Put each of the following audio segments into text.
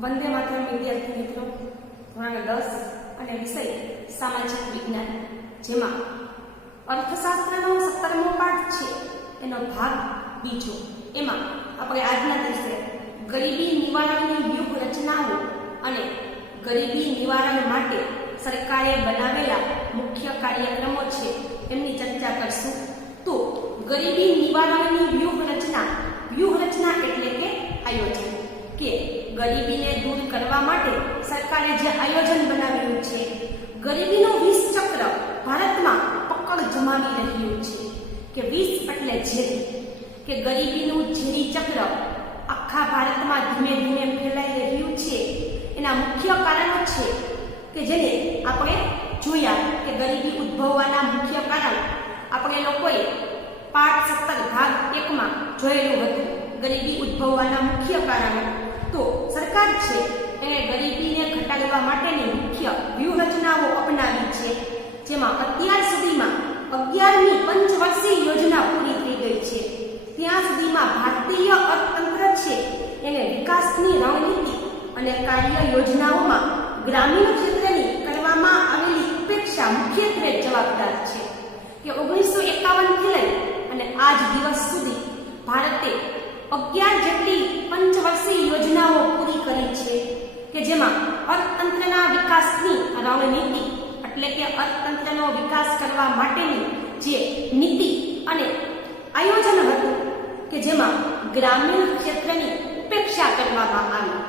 વંદે માતરમ વિદ્યાર્થી મિત્રો, ધોરણ 10 અને વિષય સામાજિક વિજ્ઞાન, જેમાં અર્થશાસ્ત્રનો 17મો પાઠ છે એનો ભાગ બીજો. એમાં આપણે આજના દિવસે ગરીબી નિવારણની વ્યૂહરચનાઓ અને ગરીબી નિવારણ માટે સરકારે બનાવેલા મુખ્ય કાર્યક્રમો છે એમની ચર્ચા કરશું. તો ગરીબી નિવારણની વ્યૂહરચના એટલે કે આયોજન, કે ગરીબીને દૂર કરવા માટે સરકારે જે આયોજન બનાવ્યું છે, ગરીબીનું 20 ચક્ર ભારતમાં પકડ જમાવી રહ્યું છે. કે 20 એટલે ઝેરી, કે ગરીબીનું ઝેરી ચક્ર આખા ભારતમાં ધીમે ધીમે ફેલાઈ રહ્યું છે. એના મુખ્ય કારણો છે કે જેને આપણે જોયા કે ગરીબી ઉદ્ભવવાના મુખ્ય કારણ આપણે લોકોએ પાઠ 17 ભાગ 1 માં જોયેલું હતું. ગરીબી ઉદ્ભવવાના મુખ્ય કારણો. તો સરકાર છે એને ગરીબીને ઘટાડવા માટેની મુખ્ય વ્યૂહરચનાઓ અપનાવી છે, જેમાં અત્યાર સુધીમાં 11મી પંચવર્ષીય યોજના પૂરી થઈ ગઈ છે. ત્યાં સુધીમાં ભારતીય અર્થતંત્ર છે એને વિકાસની રણનીતિ અને કાર્ય યોજનાઓમાં ગ્રામીણ ક્ષેત્રની કરવામાં આવેલી ઉપેક્ષા મુખ્યત્વે જવાબદાર છે. કે 1951 થી લઈ અને આજ દિવસ સુધી ભારતે 11 જેટલી પંચવર્ષીય યોજનાઓ પૂરી કરી છે, કે જેમાં અર્થતંત્રના વિકાસની રણનીતિ એટલે કે અર્થતંત્રનો વિકાસ કરવા માટેની જે નીતિ અને આયોજન હતું, કે જેમાં ગ્રામીણ ક્ષેત્રની ઉપેક્ષા કરવામાં આવી.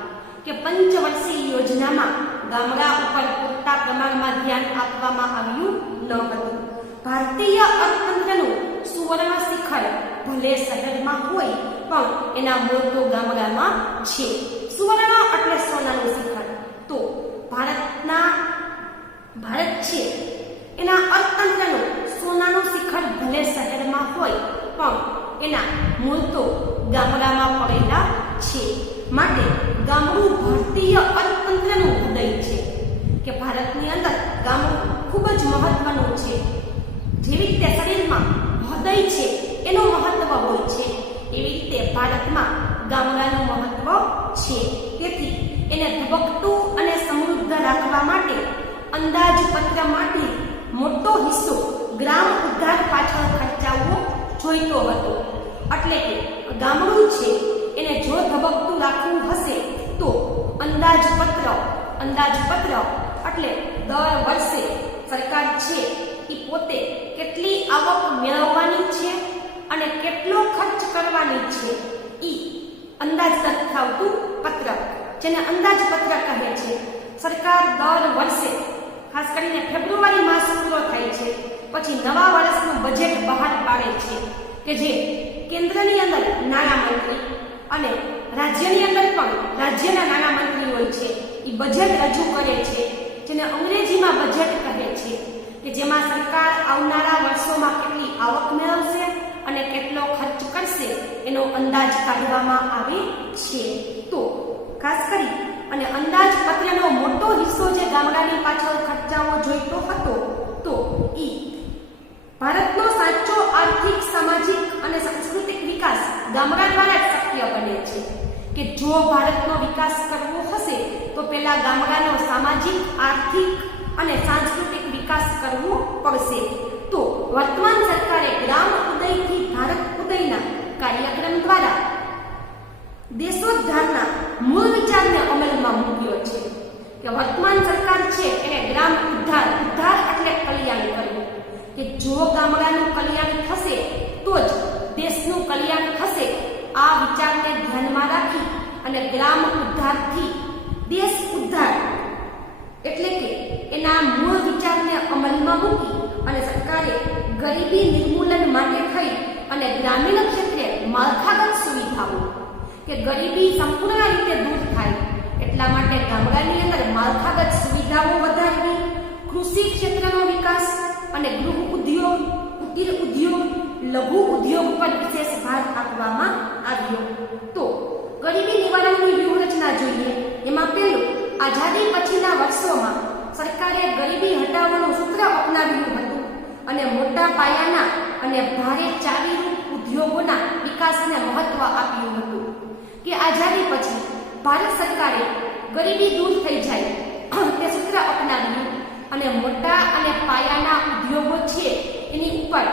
કે પંચવર્ષીય યોજનામાં ગામડા ઉપર પૂરતા પ્રમાણમાં ધ્યાન આપવામાં આવ્યું ન હતું. ભારતીય અર્થતંત્રનું સુવર્ણ શિખર ભલે શહેરમાં હોય પણ એના મૂળ તો ગામડામાં છે. સુવર્ણ એટલે સોનાનું શિખર. તો ભારત છે એના અર્થતંત્રનું સોનાનું શિખર ભલે શહેરમાં હોય પણ એના મૂળ તો ગામડામાં પડેલા છે. માટે ગામડું ભારતીય અર્થતંત્રનું હૃદય છે. કે ભારતની અંદર ગામડું ખૂબ જ મહત્વનું છે. જેવી રીતે શરીરમાં હૃદય છે એનું મહત્વ હોય છે, એવી રીતે ભારતમાં ગામડાનું મહત્વ છે. તેથી એને ધબકતું અને સમૃદ્ધ રાખવા માટે અંદાજપત્રમાંથી મોટો હિસ્સો ગ્રામ ઉદ્ધાર પાછળ ખર્ચાવવો જોઈતો હતો. એટલે કે ગામડું છે એને જો ધબકતું રાખવું હશે તો અંદાજપત્ર એટલે દર વર્ષે સરકાર છે એ પોતે કેટલી આવક મેળવવાની છે અને કેટલો ખર્ચ કરવાની છે એ અંદાજ દર્શાવતું પત્રક, જેને અંદાજપત્ર કહે છે. સરકાર દર વર્ષે ખાસ કરીને ફેબ્રુઆરી માસ પૂરો થાય છે પછી નવા વર્ષનું બજેટ બહાર પાડે છે, કે જે કેન્દ્રની અંદર નાણામંત્રી અને રાજ્યની અંદર પણ રાજ્યના નાણામંત્રી હોય છે. એ બજેટ રજૂ કરે છે, જેને અંગ્રેજીમાં બજેટ કહે છે. કે જેમાં સરકાર આવનારા વર્ષોમાં કેટલી આવક મેળવશે અને કેટલો ખર્ચ કરશે એનો અંદાજ કાઢવામાં આવે છે. તો ખાસ કરી અને અંદાજપત્રનો મોટો હિસ્સો જે ગામડાની પાછળ ખર્ચાવો જોઈતો હતો, તો ઈ ભારતનો સાચો આર્થિક, સામાજિક અને સાંસ્કૃતિક વિકાસ ગામડા દ્વારા જ શક્ય બને છે. કે જો ભારતનો વિકાસ કરવો હશે તો પહેલા ગામડાનો સામાજિક, આર્થિક અને સાંસ્કૃતિક વિકાસ કરવો પડશે. તો વર્તમાન સરકારે ગ્રામ ઉદયથી ભારત ઉદયના કાર્યક્રમ દ્વારા દેશોદ્ધારના મૂળ વિચારને અમલમાં મૂક્યો છે. કે વર્તમાન સરકાર છે એને ગ્રામ ઉદ્ધાર એટલે કલ્યાણ કરવું. કે જો ગામડાનું કલ્યાણ થશે તો જ દેશનું કલ્યાણ થશે. આ વિચારને ધ્યાનમાં રાખી અને ગ્રામ ઉદ્ધારથી દેશ ઉદ્ધાર એટલે કે એના મૂળ વિચારને અમલમાં મૂકી અને સરકારે ગરીબી નિર્મૂલન માટે થઈ અને ગ્રામીણ ક્ષેત્રે માળખાગત સુવિધાઓ, કે ગરીબી સંપૂર્ણ રીતે દૂર થાય એટલા માટે ગામડાની અંદર માળખાગત સુવિધાઓ વધારવી, કૃષિ ક્ષેત્રનો વિકાસ અને ગૃહ ઉદ્યોગ, કુટીર ઉદ્યોગ, લઘુ ઉદ્યોગ પર વિશેષ ભાર આપવામાં આવ્યો. તો ગરીબી નિવારણની વ્યૂહરચના જોઈએ. એમાં પહેલું, આઝાદી પછીના વર્ષોમાં સરકારે ગરીબી હટાવવાનું સૂત્ર અપનાવ્યું હતું અને મોટા પાયાના અને ભારે ચાવીરૂપ ઉદ્યોગોના વિકાસને મહત્વ આપ્યું હતું. કે આઝાદી પછી ભારત સરકારે ગરીબી દૂર થઈ જાય તે સૂત્ર અપનાવ્યું અને મોટા અને પાયાના ઉદ્યોગો છે એની ઉપર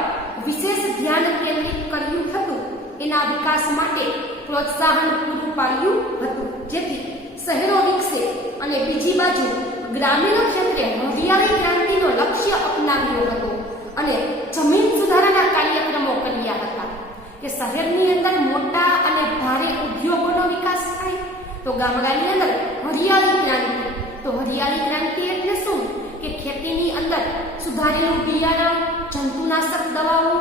વિશેષ ધ્યાન કેન્દ્રિત કર્યું હતું. એના વિકાસ માટે પ્રોત્સાહન પૂરું પાડ્યું હતું, જેથી શહેરો વિકસે અને બીજી બાજુ ગ્રામીણ ક્ષેત્રે હરિયાળી ક્રાંતિનો લક્ષ્ય અપનાવ્યો હતો અને જમીન સુધારાના કાર્યક્રમો કર્યા હતા કે શહેરની અંદર મોટા અને ભારે ઉદ્યોગોનો વિકાસ થાય તો ગામડાની અંદર હરિયાળી ક્રાંતિ. તો હરિયાળી ક્રાંતિ એટલે શું કે ખેતીની અંદર સુધારેલું બિયારણ, જંતુનાશક દવાઓ,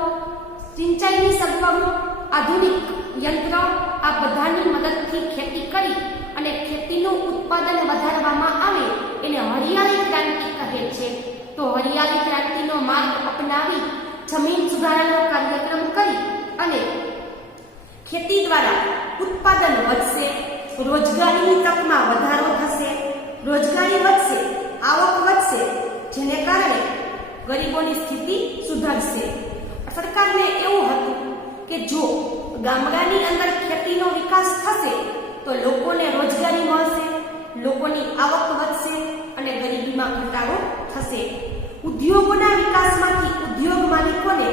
સિંચાઈની સગવડો, આધુનિક યંત્ર આ બધાની મદદથી ખેતી કરી અને ખેતીનું ઉત્પાદન વધારવામાં આવે એને હરિયાળી ક્રાંતિ કહે છે. તો હરિયાળી ક્રાંતિનો માર્ગ અપનાવી જમીન સુધારાનો કાર્યક્રમ કરી અને ખેતી દ્વારા ઉત્પાદન વધશે, રોજગારીની તકમાં વધારો થશે, રોજગારી વધશે, આવક વધશે, જેને કારણે ગરીબોની સ્થિતિ સુધરશે. સરકારને એવું હતું કે જો ગામડાની અંદર ખેતીનો વિકાસ થશે તો લોકોને રોજગારી મળશે, લોકોની આવક વધશે અને ગરીબીમાં ઘટાડો થશે. ઉદ્યોગોના વિકાસમાંથી ઉદ્યોગ માલિકોને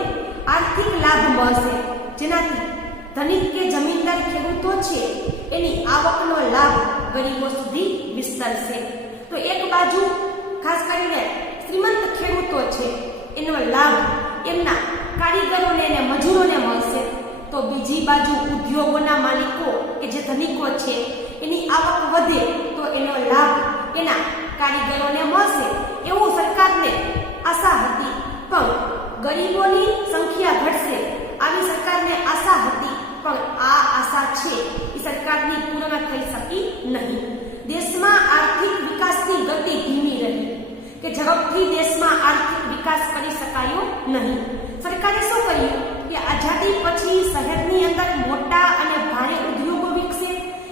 આર્થિક લાભ મળશે, જેનાથી ધનિક કે જમીનદાર ખેડૂતો છે એની આવકનો લાભ ગરીબો સુધી વિસ્તરશે. તો એક બાજુ ખાસ કરીને શ્રીમંત ખેડૂતો છે એનો લાભ એમના કારીગરોને અને મજૂરોને મળશે, તો બીજી બાજુ ઉદ્યોગોના માલિકો કે જે ધનિકો છે એની આવક વધે તો એનો લાભ એના કારીગરોને મળશે એવું સરકારને આશા હતી. પણ ગરીબોની સંખ્યા ઘટશે આવી સરકારને આશા હતી, પણ આ આશા છે એ સરકારની પૂર્ણ થઈ શકી નહીં. દેશમાં આર્થિક વિકાસની ગતિ ધીમી રહી કે ઝડપથી દેશમાં આર્થિક વિકાસ કરી શકાયો નહીં. સરકારે શું કર્યું કે આઝાદી પછી શહેરની અંદર મોટા અને ભારે ઉદ્યોગો વિકસે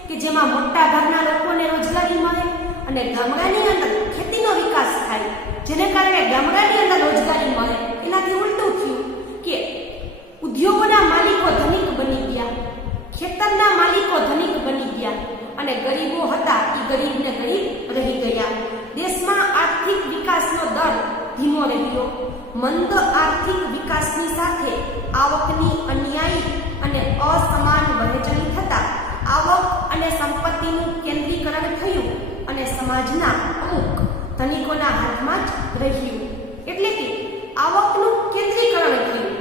કે જેમાં મોટા ભાગના લોકોને રોજગારી મળે અને ગામડાની અંદર ખેતીનો વિકાસ થાય, જેને કારણે ગામડાની અંદર રોજગારી મળે. એનાથી ઉલટું થયું કે ઉદ્યોગોના માલિકો ધનિક બની ગયા, ખેતરના માલિકો ધનિક બની ગયા અને ગરીબો હતા એ ગરીબને ગરીબ રહી ગયા. દેશમાં આર્થિક વિકાસનો દર ધીમો રહ્યો. મંદ આર્થિક વિકાસની સાથે આવકની અન્યાયી અને અસમાન વહેંચણી થતા આવક અને સંપત્તિનું કેન્દ્રીકરણ થયું અને સમાજના અમુક ધનિકોના હાથમાં જ રહ્યું. એટલે કે આવકનું કેન્દ્રીકરણ થયું.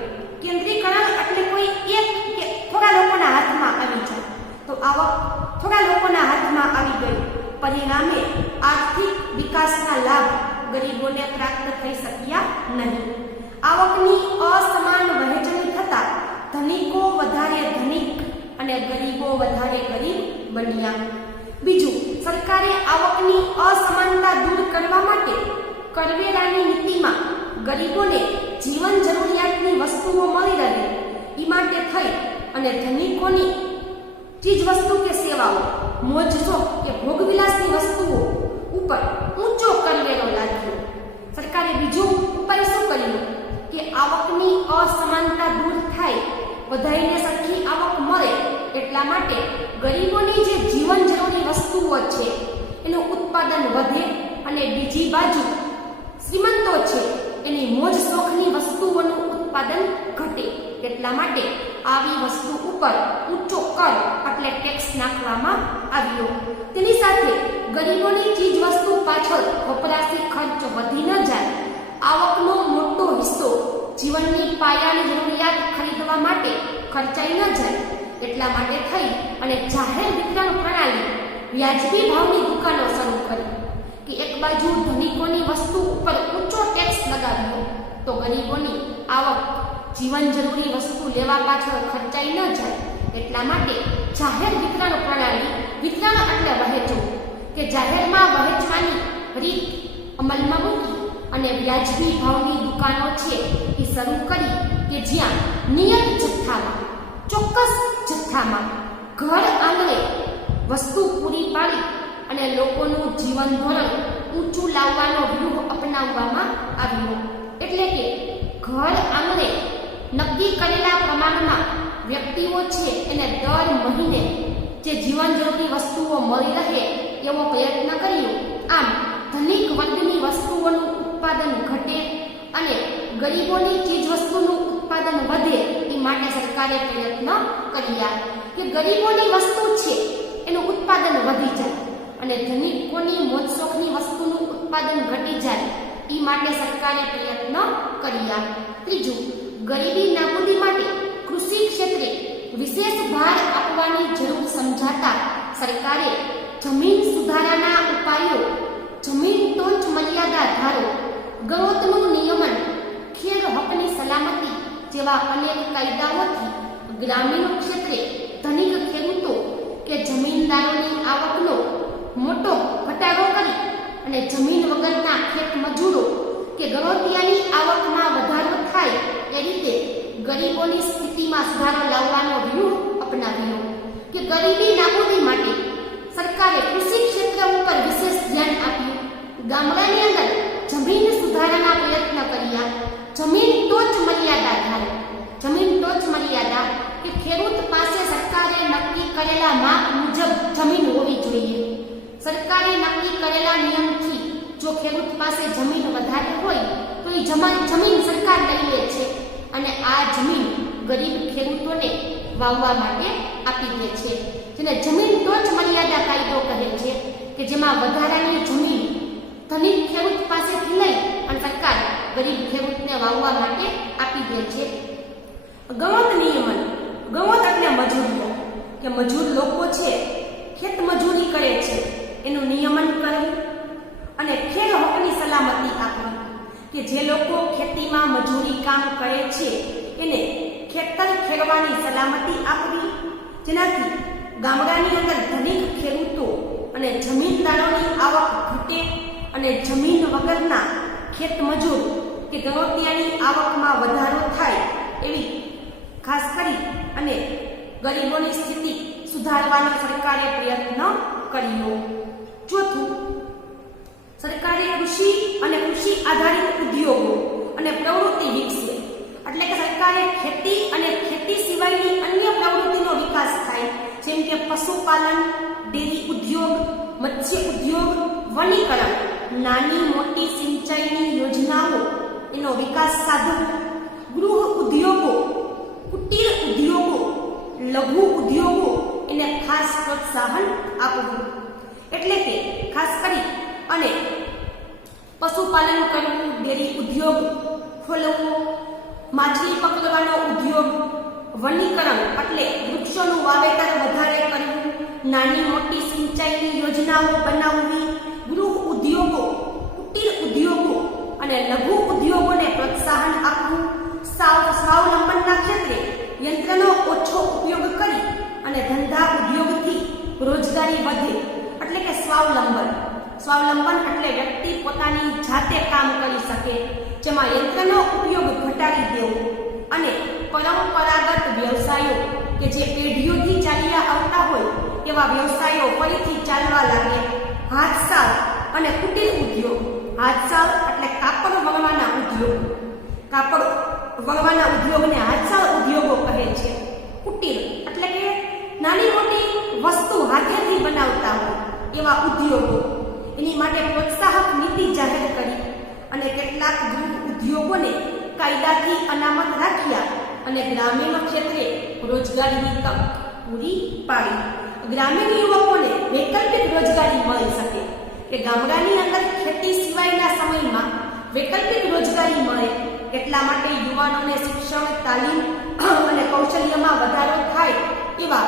કેન્દ્રીકરણ એટલે કોઈ એક કે થોડા લોકોના હાથમાં આવી જાય તો આવક થોડા લોકોના હાથમાં આવી ગઈ. પરિણામે આર્થિક વિકાસના લાભ ગરીબોને પ્રાપ્ત થઈ શક્યા નહીં. આવકની અસમાન વહેંચણી થતા ધનિકો વધારે ધનિક અને ગરીબો વધારે ગરીબ બન્યા. બીજું, સરકારે આવકની અસમાનતા દૂર કરવા માટે કરવેરાની નીતિમાં ગરીબોને જીવન જરૂરિયાતની વસ્તુઓ મળી રહે એ માટે થઈ અને ધનિકોની ચીજ વસ્તુ કે સેવાઓ, મોજ શોખ કે ભોગવિલાસની વસ્તુઓ ઉપર ઊંચો કરવેરો લાગ્યો. સરકારે બીજું ઉપાય શું કર્યું કે આવકની અસમાનતા દૂર થાય, બધાઈને સરખી આવક મળે એટલા માટે ગરીબોની જે જીવન જરૂરી વસ્તુઓ છે એનું ઉત્પાદન વધે અને બીજી બાજુ શ્રીમંતો છે એની મોજ શોખની વસ્તુઓનું ઉત્પાદન ઘટે. એટલા માટે આવી વસ્તુ ઉપર ઊંચો કર એટલે ટેક્સ નાખવામાં આવ્યો. તેની સાથે ગરીબોની ચીજ વસ્તુ પાછળ વપરાશી ખર્ચ વધી ન જાય, આવકનો મોટો હિસ્સો જીવનની પાયાની જરૂરિયાત ખરીદવા માટે ખર્ચાઈ ન જાય એટલા માટે થઈ અને જાહેર વિતરણ પ્રણાલી વ્યાજબી ભાવની દુકાનો શરૂ કરી કે એક બાજુ ધનિકોની વસ્તુ ઉપર ઊંચો ટેક્સ લગાવ્યો તો ગરીબોની આવક જીવન જરૂરી વસ્તુ લેવા પાછળ ખર્ચાઈ ન જાય એટલા માટે જાહેર વિતરણ પ્રણાલી, વિતરણ એટલે વહેંચવું, કે જાહેરમાં વહેંચવાની રીત અમલમાં મૂકી અને વ્યાજબી ભાવની દુકાનો છે એ શરૂ કરી કે જ્યાં નિયત જથ્થામાં, ચોક્કસ જથ્થામાં ઘર આંગણે વસ્તુ પૂરી પાડી અને લોકોનું જીવન ધોરણ ઊંચું લાવવાનો વ્યૂહ અપનાવવામાં આવ્યો. એટલે કે ઘર આંગણે નક્કી કરેલા પ્રમાણમાં વ્યક્તિઓ છે એને દર મહિને જે જીવન જરૂરી વસ્તુઓ મળી રહે એવો પ્રયત્ન ગરીબોની ચીજવસ્તુનું ઉત્પાદન વધે એ માટે સરકારે પ્રયત્ન કર્યા કે ગરીબોની વસ્તુ છે એનું ઉત્પાદન વધી જાય અને ધનિકોની મોજશોખની વસ્તુનું ઉત્પાદન ઘટી જાય એ માટે સરકારે પ્રયત્ન કર્યા. ત્રીજું, ગરીબી નાબૂદી માટે કૃષિ ક્ષેત્રે વિશેષ ભાર આપવાની જરૂર સમજાતા સરકારે જમીન સુધારાના ઉપાયો, જમીન ટોચ મર્યાદા ધારો, ગરોતનું નિયમન, ખેડ હકની સલામતી જેવા અનેક કાયદાઓથી ગ્રામીણ ક્ષેત્રે ધનિક ખેડૂતો કે જમીનદારોની આવકનો મોટો ઘટાડો કરી અને જમીન વગરના ખેત મજૂરો કે ગરોતિયાની આવકમાં વધારો થાય એ રીતે ગરીબોની સ્થિતિમાં સુધારો લાવવાનો વ્યૂહ અપનાવ્યો કે ગરીબી નાબૂદી માટે સરકારે કૃષિ ક્ષેત્ર ઉપર વિશેષ ધ્યાન આપ્યું. ગામડાની અંદર જમીન સુધારાના પ્રયત્ન કર્યા. જમીન ટોચ મર્યાદા ધારો, જમીન ટોચ મર્યાદા કે ખેડૂત પાસે સરકારે નક્કી કરેલા માપ મુજબ જમીન હોવી જોઈએ. સરકારે નક્કી કરેલા નિયમથી જો ખેડૂત પાસે જમીન વધારે હોય તો એ જમીન સરકાર લઈ લે છે અને આ જમીન ગરીબ ખેડૂતોને વાવવા માટે આપી દે છે, જેને જમીન ટોચ મર્યાદા કાયદો કહે છે કે જેમાં વધારાની જમીન ધનિક ખેડૂત પાસેથી લઈ અને સરકાર ગરીબ ખેડૂતને વાવવા માટે આપી દે છે. ગવત નિયમન, ગવત એટલે મજૂરીઓ કે મજૂર લોકો છે ખેત મજૂરી કરે છે એનું નિયમન કરવું અને ખેડ હકની સલામતી આપવી કે જે લોકો ખેતીમાં મજૂરી કામ કરે છે એને ખેતર ખેડવાની સલામતી આપવી, જેનાથી ગામડાની અંદર ધનિક ખેડૂતો અને જમીનદારોની આવક ઘટે અને જમીન વગરના ખેત મજૂર કે ગરોતિયાની આવકમાં વધારો થાય એવી ખાસ કરી અને ગરીબોની સ્થિતિ સુધારવાનો સરકારે પ્રયત્ન કર્યો. ચોથું, સરકારે કૃષિ અને કૃષિ આધારિત ઉદ્યોગો અને પ્રવૃત્તિ વિકસે, એટલે કે સરકારે ખેતી અને ખેતી સિવાયની અન્ય પ્રવૃત્તિનો વિકાસ થાય, જેમ કે પશુપાલન, ડેરી ઉદ્યોગ, મત્સ્ય ઉદ્યોગ, વનીકરણ, નાની મોટી સિંચાઈની યોજનાઓ એનો વિકાસ સાધવો, ગૃહ ઉદ્યોગો, કુટીર ઉદ્યોગો, લઘુ ઉદ્યોગો એને ખાસ પ્રોત્સાહન આપવું. એટલે કે ખાસ કરી અને પશુપાલન કરવું, ડેરી ઉદ્યોગ ખોલવો, માછલી પકડવાનો ઉદ્યોગ, વનીકરણ એટલે વૃક્ષોનું વાવેતર વધારે કરવું, નાની મોટી સિંચાઈની યોજનાઓ બનાવવી, ગૃહ ઉદ્યોગો, કુટીર ઉદ્યોગો અને લઘુ ઉદ્યોગોને પ્રોત્સાહન આપવું, સ્વાવલંબનના ક્ષેત્રે યંત્રનો ઓછો ઉપયોગ કરી અને ધંધા ઉદ્યોગથી રોજગારી વધે, એટલે કે સ્વાવલંબન. સ્વાવલંબન એટલે વ્યક્તિ પોતાની જાતે કામ કરી શકે, જેમાં યંત્રનો ઉપયોગ ઘટાડી દેવો અને પરંપરાગત વ્યવસાયો કે જે પેઢીઓથી ચાલ્યા આવતા હોય એવા વ્યવસાયો ફરીથી ચાલવા લાગે. હાથસાળ અને કુટીર ઉદ્યોગ, હાથસાળ એટલે કાપડ વણવાના ઉદ્યોગ, કાપડ વણવાના ઉદ્યોગને હાથસાળ ઉદ્યોગો કહે છે. કુટીર એટલે કે નાની મોટી વસ્તુ હાથેથી બનાવતા હોય એવા ઉદ્યોગો, એની માટે પ્રોત્સાહક નીતિ જાહેર કરી અને કેટલાક ગૃહ ઉદ્યોગોને કાયદાથી અનામત રાખ્યા અને ગ્રામીણ ક્ષેત્રે રોજગારીની તક પૂરી પાડી. ગ્રામીણ યુવકોને વૈકલ્પિક રોજગારી મળી શકે કે ગામડાની અંદર ખેતી સિવાયના સમયમાં વૈકલ્પિક રોજગારી મળે, એટલા માટે યુવાનોને શિક્ષણ, તાલીમ અને કૌશલ્યમાં વધારો થાય એવા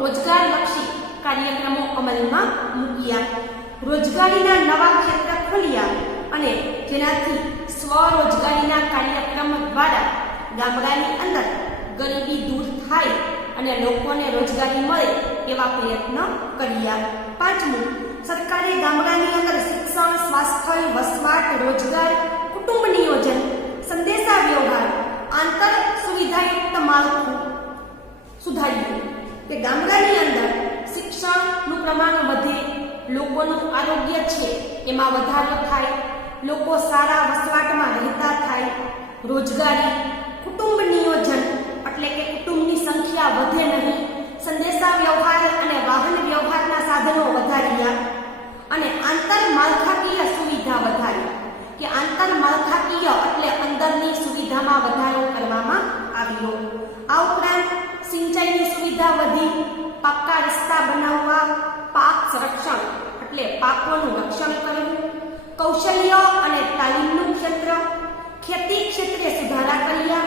રોજગારલક્ષી કાર્યક્રમો અમલમાં મૂક્યા. રોજગારીના નવા ક્ષેત્ર ખોલ્યા અને જેનાથી સ્વરોજગારીના કાર્યક્રમ દ્વારા ગામડાની અંદર ગરીબી દૂર થાય અને લોકોને રોજગારી મળે એવા પ્રયત્ન કર્યા. પાંચમું, સરકારે ગામડાની અંદર શિક્ષણ, સ્વાસ્થ્ય, વસવાટ, રોજગાર, કુટુંબ નિયોજન, સંદેશા વ્યવહાર, આંતર સુવિધાયુક્ત માળખું સુધાર્યું કે ગામડાની અંદર શિક્ષણનું પ્રમાણ વધે, લોકોનું આરોગ્ય છે એમાં વધારો થાય, લોકો સારા વસવાટમાં રહેતા થાય, રોજગારી, કુટુંબ નિયોજન એટલે કે કુટુંબની સંખ્યા વધે નહીં, સંદેશા વ્યવહાર અને વાહન વ્યવહારના સાધનો વધાર્યા અને આંતર માળખાકીય સુવિધા વધારી કે આંતર માળખાકીય પાકોનું રક્ષણ કરવું, કૌશલ્ય અને તાલીમનું ક્ષેત્ર, ખેતી ક્ષેત્રે સુધારા કર્યા,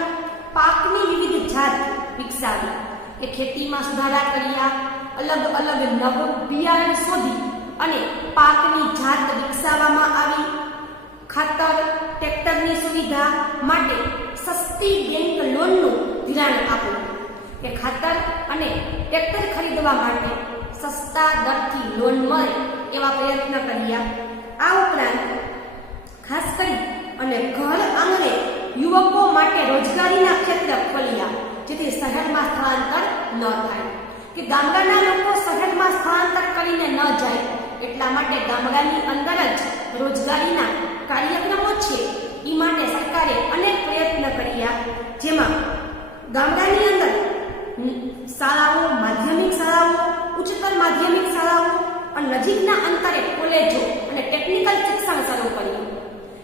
પાકની વિવિધ જાત વિકસાવી, કે ખેતીમાં સુધારા કર્યા, અલગ અલગ નવ બિયારણ શોધી અને પાકની જાત વિકસાવવામાં આવી, ખાતર ટ્રેક્ટરની સુવિધા માટે સસ્તી બેંક લોનનું ધિરાણ આપ્યું, કે ખાતર અને ટ્રેક્ટર ખરીદવા માટે સસ્તા દરથી લોન મળે એવા પ્રયત્ન કર્યા. આ ઉપરાંત ખાસ કરી અને ઘર આંગણે યુવકો માટે રોજગારીના ક્ષેત્ર ખોલ્યા, જેથી શહેરમાં સ્થળાંતર ન થાય, કે ગામડાના લોકો શહેરમાં સ્થળાંતર કરીને ન જાય એટલા માટે ગામડાની અંદર જ રોજગારીના કાર્યક્રમો છે એ માટે સરકારે અનેક પ્રયત્ન કર્યા, જેમાં ગામડાની અંદર શાળાઓ, માધ્યમિક શાળાઓ, ઉચ્ચતર માધ્યમિક શાળાઓ અને નજીકના અંતરે કોલેજો અને ટેકનિકલ શિક્ષણ શરૂ કર્યું,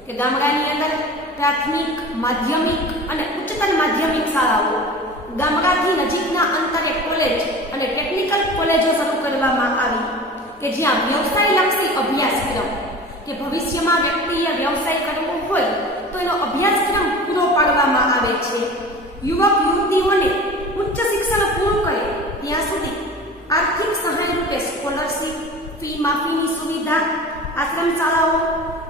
કે ગામડાની અંદર પ્રાથમિક, માધ્યમિક અને ઉચ્ચતર માધ્યમિક શાળાઓ, ગામડાથી નજીકના અંતરે કોલેજ અને ટેકનિકલ કોલેજો શરૂ કરવામાં આવી, કે જ્યાં વ્યવસાયલક્ષી અભ્યાસક્રમ, કે ભવિષ્યમાં વ્યક્તિએ વ્યવસાય કરવો હોય તો એનો અભ્યાસક્રમ પૂરો પાડવામાં આવે છે. યુવક યુવતીઓને ઉચ્ચ શિક્ષણ પૂરું કરે ત્યાં સુધી આર્થિક સહાય રૂપે સ્કોલરશીપ, ફી માફીની સુવિધા, આશ્રમ શાળાઓ,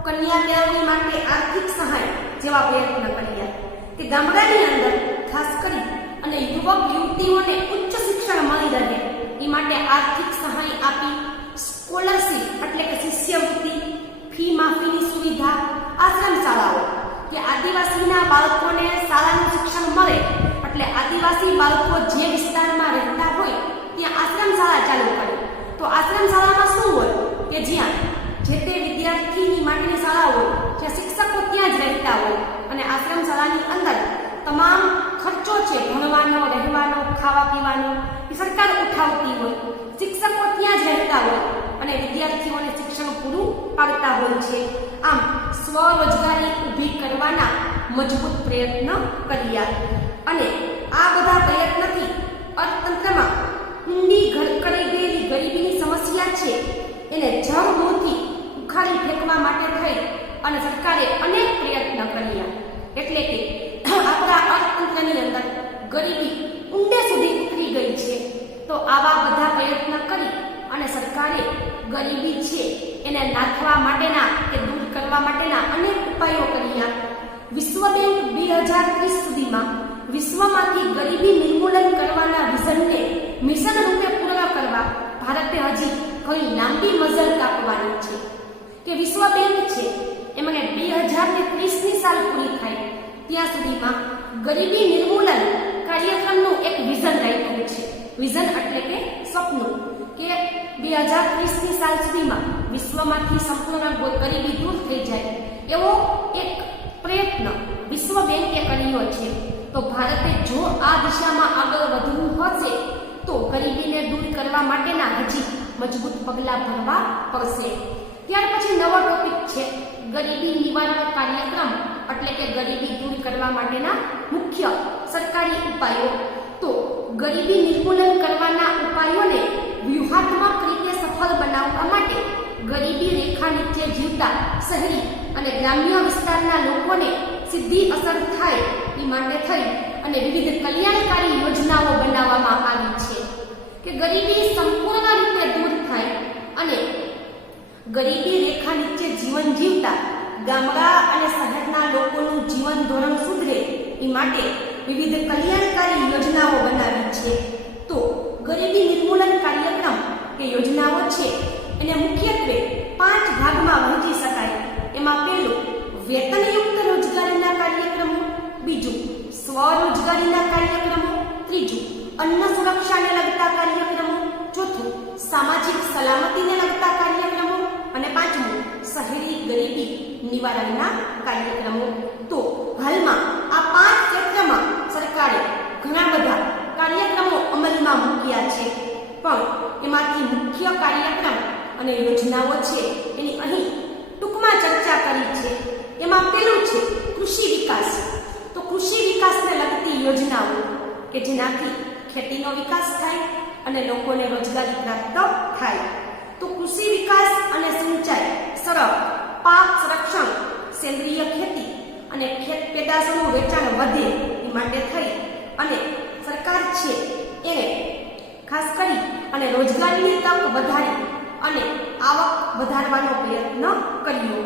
કન્યા કેળવણી માટે આર્થિક સહાય જેવા પ્રયત્ન કર્યા, કે ગામડાની અંદર ખાસ કરી અને યુવક યુવતીઓને ઉચ્ચ શિક્ષણ મળી રહે એ માટે આર્થિક સહાય આપી, સ્કોલરશીપ એટલે કે શિષ્યવૃત્તિ, ફી માફીની સુવિધા, આશ્રમ શાળાઓ, કે આદિવાસીના બાળકોને શાળાનું શિક્ષણ મળે એટલે આદિવાસી બાળકો જે વિસ્તારમાં રહેતા હોય ત્યાં આશ્રમ શાળા ચાલુ કરે. તો આશ્રમ શાળામાં શું હોય, કે જ્યાં જે તે વિદ્યાર્થીની માટેની શાળા હોય, જ્યાં શિક્ષકો ત્યાં જ રહેતા હોય અને આશ્રમ શાળાની અંદર તમામ ખર્ચો છે ભણવાનો, રહેવાનો, ખાવા પીવાનો એ સરકાર ઉઠાવતી હોય, શિક્ષકો ત્યાં જ રહેતા હોય અને વિદ્યાર્થીઓને શિક્ષણ પૂરું પાડતા હોય છે. આમ સ્વરોજગારી ઊભી કરવાના મજબૂત પ્રયત્ન કર્યા અને આ બધા પ્રયત્નથી અર્થતંત્રમાં ઊંડી કરી ગયેલી ગરીબીની સમસ્યા છે એને જડમૂળથી ઉખાડી ફેંકવા માટે થઈ અને સરકારે અનેક પ્રયત્ન કર્યા. એટલે કે આપણા અર્થતંત્રની અંદર ગરીબી ઊંડે સુધી ઉતરી ગઈ છે. તો આવા બધા પ્રયત્ન કરી અને સરકારે ગરીબી છે એને નાથવા માટેના કે દૂર કરવા માટેના અનેક ઉપાયો કર્યા. વિશ્વ બેંક 2030 સુધીમાં વિશ્વમાંથી ગરીબી નિર્મૂલન કરવાના વિઝનને મિશન રૂપે પૂર્ણ કરવા ભારતે હજી ઘણી લાંબી મજલ કાપવાની છે. કે વિશ્વ બેંક છે એમને 2030ની સાલ પૂરી થાય ત્યાં સુધીમાં ગરીબી નિર્મૂલન કાર્યક્રમનું એક વિઝન રાખ્યું છે. વિઝન એટલે કે સપનું, કે 2030ની સાલ સુધીમાં વિશ્વમાંથી સંપૂર્ણ ગરીબી દૂર થઈ જાય એવો એક પ્રયત્ન વિશ્વ બેંકે કર્યો છે. તો ભારતે જો આ દિશામાં આગળ વધવું હશે તો ગરીબીને દૂર કરવા માટેના હજી મજબૂત પગલાં ભરવા પડશે. ત્યાર પછી નવો ટોપિક છે ગરીબી નિવારણ કાર્યક્રમ, એટલે કે ગરીબી દૂર કરવા માટેના મુખ્ય સરકારી ઉપાયો. તો ગરીબી નિર્મૂલન કરવાના ઉપાયોને વ્યૂહાત્મક રીતે સફળ બનાવવા માટે ગરીબી રેખા નીચે જીવતા શહેરી અને ગ્રામ્ય વિસ્તારના લોકોને સીધી અસર થાય એ માટે થઈ અને વિવિધ કલ્યાણકારી યોજનાઓ બનાવવામાં આવી છે. કે ગરીબી સંપૂર્ણ રીતે દૂર થાય અને ગરીબી રેખા નીચે જીવન જીવતા ગામડા અને શહેરના લોકોનું જીવન ધોરણ સુધરે એ માટે વિવિધ કલ્યાણકારી યોજનાઓ બનાવી છે. તો ગરીબી નિર્મૂલન કાર્યક્રમ કે યોજનાઓ છે એને મુખ્યત્વે 5 ભાગમાં વહેંચી શકાય. એમાં પહેલું વેતનયુક્ત રોજગારીના કાર્યક્રમો, બીજું સ્વરોજગારીના કાર્યક્રમો, ત્રીજું અન્ન સુરક્ષાને લગતા કાર્યક્રમો, ચોથું સામાજિક સલામતીને લગતા કાર્યક્રમો અને પાંચમું શહેરી ગરીબી નિવારણના કાર્યક્રમો. તો હાલમાં આ 5 ક્ષેત્રમાં સરકારે ઘણા બધા કાર્યક્રમો અમલમાં મૂક્યા છે, પણ એમાંથી મુખ્ય કાર્યક્રમ અને યોજનાઓ છે એની અહીં ટૂંકમાં ચર્ચા કરી છે. એમાં પહેલું છે કૃષિ વિકાસ. તો કૃષિ વિકાસને લગતી યોજનાઓ કે જેનાથી ખેતીનો વિકાસ થાય અને લોકોને રોજગારી પ્રાપ્ત થાય. તો કૃષિ વિકાસ અને સેન્દ્રિય ખેતી અને ખેત પેદાશોનું વેચાણ વધે એ માટે થઈ અને સરકાર છે એને ખાસ કરી અને રોજગારીની તક વધારી અને આવક વધારવાનો પ્રયત્ન કર્યો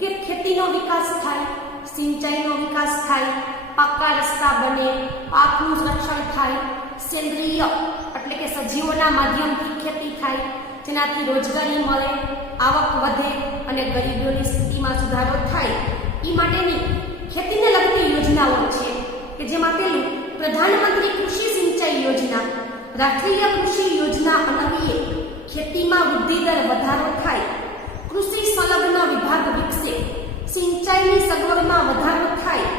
કે ખેતીનો વિકાસ થાય, સિંચાઈનો વિકાસ થાય, પાકા રસ્તા બને, પાકનું રક્ષણ થાય, સેન્દ્રિય એટલે કે સજીવોના માધ્યમથી ખેતી થાય, જેનાથી રોજગારી મળે, આવક વધે અને ગરીબોની સ્થિતિમાં સુધારો થાય. એ માટેની ખેતીને લગતી યોજનાઓ છે કે જેમાં પેલું પ્રધાનમંત્રી કૃષિ સિંચાઈ યોજના, રાષ્ટ્રીય કૃષિ યોજના અન્વયે ખેતીમાં વૃદ્ધિ દર વધારો થાય, કૃષિ સંલગ્ન વિભાગ વિકસે, સિંચાઈની સગવડમાં વધારો થાય.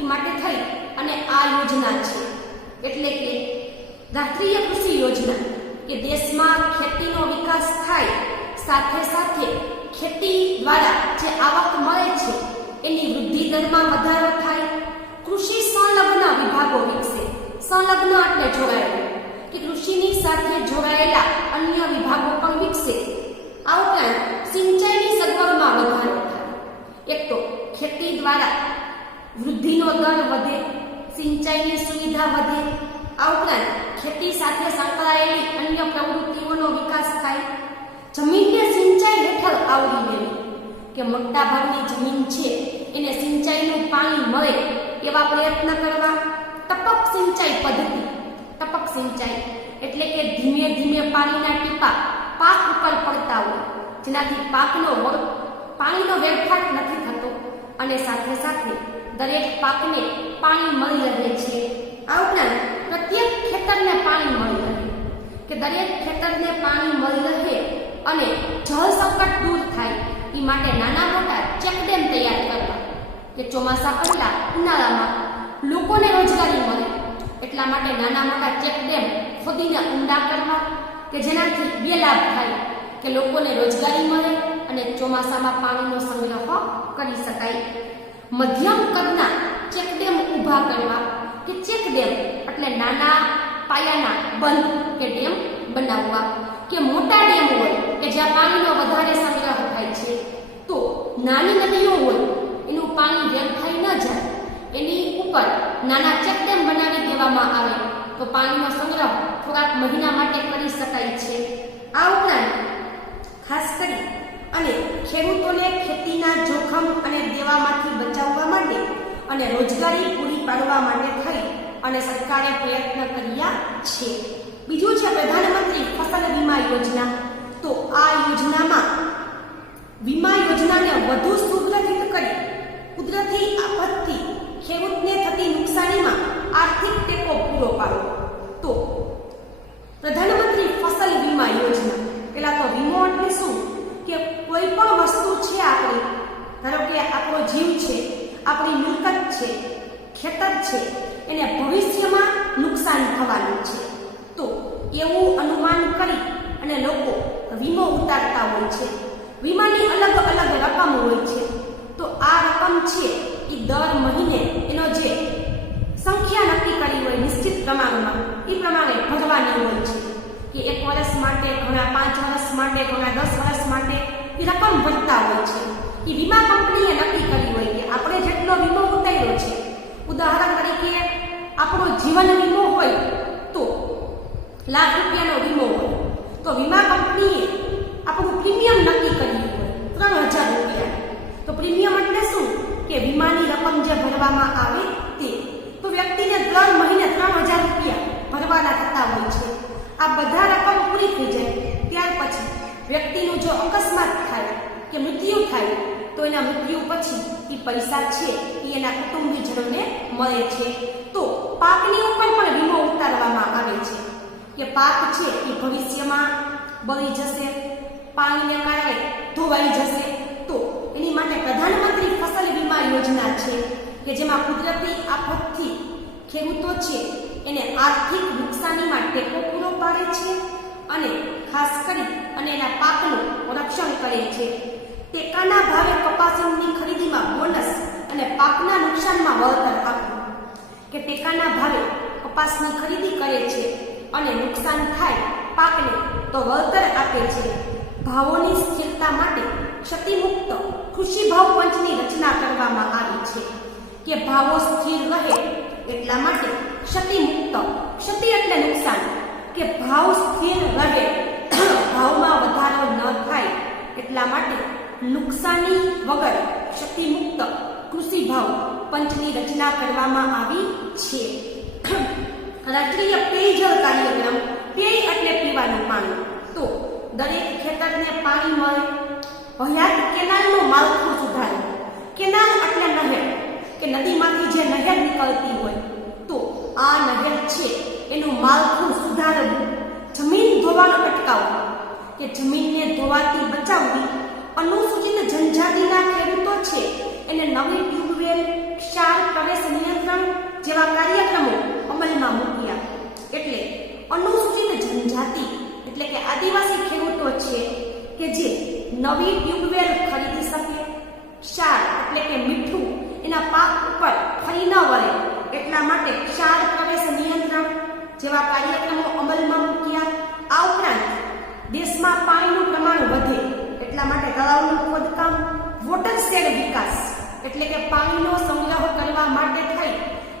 એ માટે થઈ અને આ યોજના છે. એટલે કે રાષ્ટ્રીય કૃષિ યોજના કે દેશમાં ખેતીનો વિકાસ થાય, સાથે સાથે ખેતી દ્વારા જે આવક મળે છે એની વૃદ્ધિ દરમાં વધારો થાય, કૃષિ સંલગ્ન વિભાગો વિકસે. સંલગ્ન એટલે જોડાયેલા, કે કૃષિની સાથે જોડાયેલા અન્ય વિભાગો પણ વિકસે. આ ઉપરાંત સિંચાઈની સગવડમાં વધારો થાય. એક તો ખેતી દ્વારા વૃદ્ધિનો દર વધે, સિંચાઈની સુવિધા વધે. આ ઉપરાંત ખેતી સાથે સંકળાયેલી અન્ય પ્રવૃત્તિઓનો વિકાસ થાય. જમીનને સિંચાઈ હેઠળ આવરી લેવી, કે મોટા ભાગની જમીન છે એને સિંચાઈનું પાણી મળે એવા પ્રયત્ન કરવા. ટપક સિંચાઈ પદ્ધતિ, ટપક સિંચાઈ એટલે કે ધીમે ધીમે પાણીના ટીપા પાક ઉપર પડતા હોય, જેનાથી પાણીનો વેડફાટ નથી થતો અને સાથે સાથે દરેક પાકને પાણી મળી રહે છે. આ ઉપરાંત પ્રત્યેક ખેતરને પાણી મળી રહે, કે દરેક ખેતરને પાણી મળી રહે અને જળ સંકટ દૂર થાય એ માટે નાના મોટા ચેકડેમ તૈયાર કરવા, કે ચોમાસા પહેલા ઉનાળામાં લોકોને રોજગારી મળે એટલા માટે નાના મોટા ચેકડેમ ખોદીને ઊંડા કરવા, કે જેનાથી બે લાભ થાય, કે લોકોને રોજગારી મળે અને ચોમાસામાં પાણીનો સંગ્રહ કરી શકાય. મધ્યમ કદના ચેકડેમ ઊભા કરવા, કે ચેકડેમ એટલે નાના પાયાના બંધ કે ડેમ બનાવવા. કે મોટા ડેમ હોય કે જ્યાં પાણીનો વધારે સંગ્રહ થાય છે, તો નાની નદીઓ હોય એનું પાણી વેડફાઈ ન જાય એની ઉપર નાના ચેકડેમ બનાવી દેવામાં આવે તો પાણીનો સંગ્રહ થોડાક મહિના માટે કરી શકાય છે. આ ઉપરાંત ખાસ કરી અને ખેડૂતોને ખેતીના જોખમ અને દેવામાંથી બચાવવા માટે અને રોજગારી પૂરી પાડવા માટે થઈ અને સરકારે પ્રયત્ન કર્યા છે. બીજું છે પ્રધાનમંત્રી ફસલ વીમા યોજના. તો આ યોજનામાં વીમા યોજનાને વધુ સુગ્રહિત કરી કુદરતી આફતથી ખેડૂતને થતી નુકસાનીમાં આર્થિક ટેકો પૂરો પાડવો. તો પ્રધાનમંત્રી ફસલ વીમા યોજના, પેલા તો વીમો એટલે શું, કે કોઈ પણ વસ્તુ છે આપણી, ધારો કે આપણો જીવ છે, આપણી મિલકત છે, ખેતર છે, એને ભવિષ્યમાં નુકસાન થવાનું છે, તો એવું અનુમાન કરી અને લોકો વીમો ઉતારતા હોય છે. વીમાની અલગ અલગ રકમ હોય છે. તો આ રકમ છે એ દર મહિને એનો જે સંખ્યા નક્કી કરી હોય નિશ્ચિત પ્રમાણમાં એ પ્રમાણે ભરવાની હોય છે. કે 1 વર્ષ માટે, ઘણા 5 વર્ષ માટે, ઘણા 10 વર્ષ માટે એ રકમ ભરતા હોય છે. એ વીમા કંપનીએ નક્કી કરી હોય કે આપણે જેટલો વીમો ઉતાર્યો છે, ઉદાહરણ તરીકે આપણો જીવન વીમો હોય તો લાખ રૂપિયાનો વીમો હોય, તો વીમા કંપનીએ આપણું પ્રીમિયમ નક્કી કર્યું હોય 3000 રૂપિયા. તો પ્રીમિયમ એટલે શું, કે વીમાની રકમ જે ભરવામાં આવે તે. તો વ્યક્તિને દર મહિને 3000 રૂપિયા ભરવાના થતા હોય છે. આ બધા રકમ પૂરી થઈ જાય ત્યાર પછી વ્યક્તિનું જો અકસ્માત થાય કે મૃત્યુ થાય તો એના મૃત્યુ પછી એ પૈસા છે એ એના કુટુંબીજનોને મળે છે. તો પાકની ઉપર પણ વીમો ઉતારવામાં આવે છે, કે પાક છે એ ભવિષ્યમાં બળી જશે, પાણીને કારણે ધોવાઈ જશે, તો એની માટે પ્રધાનમંત્રી ફસલ વીમા યોજના છે કે જેમાં કુદરતી આફતથી ખેડૂતો છે એને આર્થિક નુકસાનીમાં ટેકો પૂરો પાડે છે અને ખાસ કરી અને એના પાકનું રક્ષણ કરે છે. ટેકાના ભાવે કપાસની ખરીદીમાં બોનસ અને પાકના નુકસાનમાં વળતર આપવું, કે ટેકાના ભાવે કપાસની ખરીદી કરે છે અને નુકસાન થાય પાકને તો વળતર આપે છે. ભાવોની સ્થિરતા માટે ક્ષતિમુક્ત ખુશીભાવ પંચની રચના કરવામાં આવી છે કે ભાવો સ્થિર રહે એટલા માટે ક્ષતિમુક્ત, ક્ષતિ એટલે નુકસાન, કે ભાવ સ્થિર રહે, ભાવમાં વધારો ન થાય એટલા માટે નુકસાની વગર ક્ષતિમુક્ત કૃષિભાવ પંચની રચના કરવામાં આવી છે. રાષ્ટ્રીય પેયજળ કાર્યક્રમ, પેય એટલે પીવાનું પાણી, તો દરેક ખેતરને પાણી મળે, હયાત કેનાલનું માળખું સુધારવું. કેનાલ એટલે નહેર, કે નદીમાંથી જે નહેર નીકળતી હોય તો આ નહેર છે એનું માળખું સુધારવું. જમીન ધોવાણ અટકાવવું, કે જમીનને ધોવાથી બચાવવી. અનુસૂચિત જનજાતિના ખેડૂતો છે એને નવી ટ્યુબવેલ, ક્ષાર પ્રવેશ નિયંત્રણ જેવા કાર્યક્રમો અમલમાં મૂક્યા. એટલે અનુસૂચિત જનજાતિ એટલે કે આદિવાસી ખેડૂતો છે કે જે નવી ટ્યુબવેલ ખરીદી શકે, ક્ષાર એટલે કે મીઠું એના પાક ઉપર ફરી ન વળે એટલા માટે ક્ષાર પ્રવેશ નિયંત્રણ જેવા કાર્યક્રમો અમલમાં મૂક્યા. આ ઉપરાંત દેશમાં પાણીનું પ્રમાણ વધે એટલા માટે તળાવનું ખોદકામ, વોટરશેડ વિકાસ એટલે કે પાણીનો સંગ્રહ કરવા માટે થઈ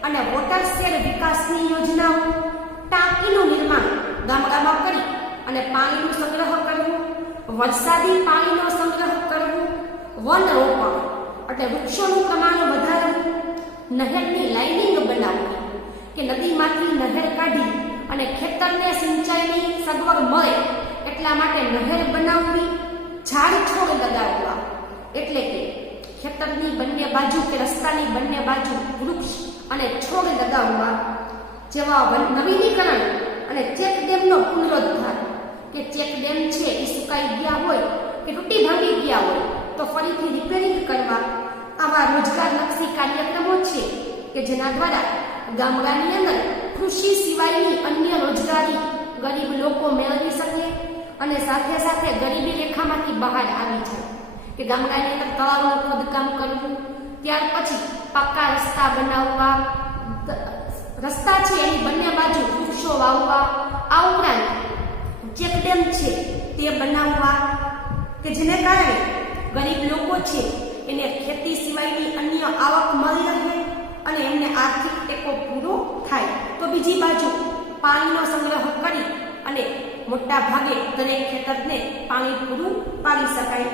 અને વોટરશેડ વિકાસની યોજનાઓ, ટાંકીનું નિર્માણ ગામડામાં કરી અને પાણીનું સંગ્રહ કરવું, વરસાદી પાણીનો સંગ્રહ કરવું, વન રોપણ એટલે વૃક્ષોનું પ્રમાણ વધારવું, નહેરની લાઇનિંગ બનાવવી, કે નદીમાંથી નહેર કાઢી અને ખેતરને સિંચાઈની સગવડ મળે એટલા માટે નહેર બનાવવી, ઝાડ છોડ લગાવવા એટલે કે ખેતરની બંને બાજુ કે રસ્તાની બંને બાજુ વૃક્ષ અને છોડ લગાવવા જેવા નવીનીકરણ અને ચેકડેમનો પુનરુદ્ધાર, કે ચેકડેમ છે એ સુકાઈ ગયા હોય કે તૂટી ભાંગી ગયા હોય તો ફરીથી રિપેરિંગ કરવા. આવા રોજગારલક્ષી કાર્યક્રમો છે કે જેના દ્વારા ગામડાની અંદર કૃષિ સિવાયની અન્ય રોજગારી ગરીબ લોકો મેળવી શકે અને સાથે સાથે ગરીબી રેખામાંથી બહાર આવી જાય. કે ગામડાની અંદર તળાવનું ખોદકામ કરવું, ત્યાર પછી પાકા રસ્તા બનાવવા, રસ્તા છે એની બંને બાજુ વૃક્ષો વાવવા, આ ઉપરાંત ચેકડેમ છે તે બનાવવા કે જેને કારણે ગરીબ લોકો છે એને ખેતી સિવાયની અન્ય આવક મળી રહે અને એમને આર્થિક ટેકો પૂરો થાય. તો બીજી બાજુ પાણીનો સંગ્રહ કરી અને મોટા ભાગે દરેક ખેતરને પાણી પૂરું પાડી શકાય.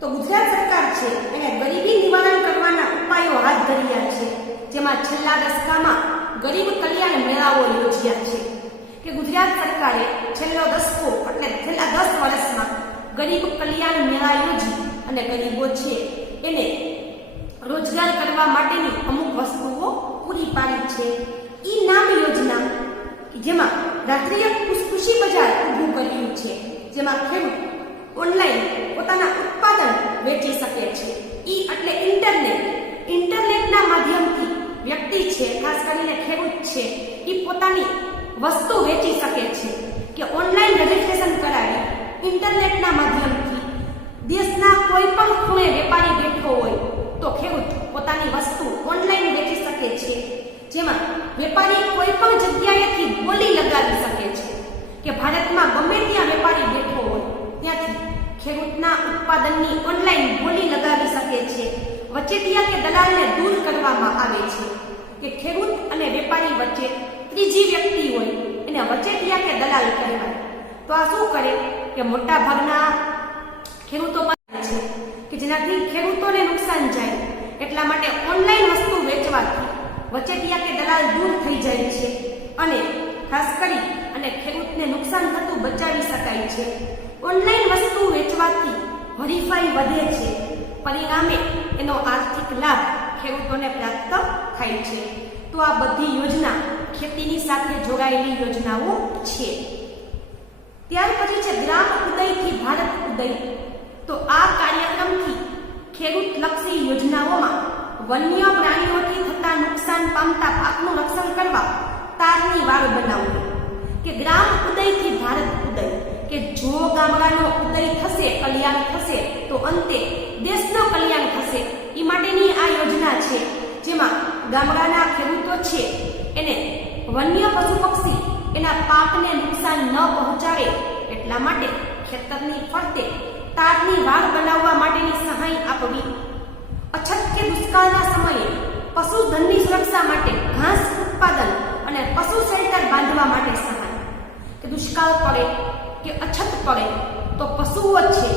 તો ગુજરાત સરકાર છે એને ગરીબી નિવારણ કરવાના ઉપાયો હાથ ધર્યા છે, જેમાં છેલ્લા દશકામાં ગરીબ કલ્યાણ મેળાઓ યોજ્યા છે. કે ગુજરાત સરકારે છેલ્લો દશકો એટલે છેલ્લા 10 વર્ષમાં ગરીબ કલ્યાણ મેળા યોજી અને ગરીબો છે એને રોજગાર કરવા માટેની અમુક વસ્તુઓ પૂરી પાડી છે. ઈ નામ યોજના જેમાં રાષ્ટ્રીય કૃષિ બજાર ઊભું કર્યું છે, જેમાં ખેડૂત ઓનલાઈન પોતાના ઉત્પાદન વેચી શકે છે. ઈ એટલે ઇન્ટરનેટના માધ્યમથી વ્યક્તિ છે, ખાસ કરીને ખેડૂત છે, ઈ પોતાની વસ્તુ વેચી શકે છે. કે ઓનલાઈન રજીસ્ટ્રેશન કરાવી ઇન્ટરનેટના માધ્યમથી દેશના કોઈ પણ ખૂણે વેપારી બેઠો હોય તો ખેડૂત પોતાની વસ્તુ ઓનલાઈન વેચી શકે છે. જેમાં વેપારી કોઈ પણ જગ્યાએથી બોલી લગાવી શકે છે. કે ભારતમાં ગમે ત્યાં વેપારી બેઠો હોય ત્યાંથી ખેડૂતના ઉત્પાદનની ઓનલાઈન બોલી લગાવી શકે છે. વચેટિયા કે દલાલને દૂર કરવામાં આવે છે. કે ખેડૂત અને વેપારી વચ્ચે ત્રીજી વ્યક્તિ હોય એને વચેટિયા કે દલાલ કહેવાય. તો આ શું કરે કે મોટા ભાગના ખેડૂતો પાસે છે કે જેનાથી ખેડૂતોને નુકસાન જાય એટલા માટે ઓનલાઈન વસ્તુ વેચવાથી વચેટિયા કે દલાલ દૂર થઈ જાય છે અને ખાસ કરી અને ખેડૂતને નુકસાન થતું બચાવી શકાય છે. ઓનલાઈન વસ્તુ વેચવાથી હરીફાઈ વધે છે, પરિણામે એનો આર્થિક લાભ ખેડૂતોને પ્રાપ્ત થાય છે. તો આ બધી યોજના ખેતીની સાથે જોડાયેલી યોજનાઓ છે. ત્યાર પછી છે ગ્રામ ઉદયથી ભારત ઉદય. તો આ કાર્યક્રમથી ખેડૂત લક્ષી યોજનાઓમાં વન્ય પ્રાણીઓથી થતા નુકસાન પામતા પાકનું રક્ષણ કરવા તારની વાડ બનાવવી. કે ગ્રામ ઉદયથી ભારત ઉદય, કે જો ગામડાનો ઉદય થશે, કલ્યાણ થશે તો અંતે દેશનો કલ્યાણ થશે. એ માટેની આ યોજના છે, જેમાં ગામડાના ખેડૂતો છે એને વન્ય પશુ પક્ષી એના પાકને નુકસાન ન પહોંચાડે એટલા માટે ખેતરની ફરતે તારની વાડ બનાવવા માટેની સહાય આપવી, અછત કે દુષ્કાળના સમયે પશુધનની સુરક્ષા માટે ઘાસ ઉત્પાદન અને પશુ શેલ્ટર બાંધવા માટે સહાય, કે દુષ્કાળ પડે કે અછત પડે તો પશુઓ છે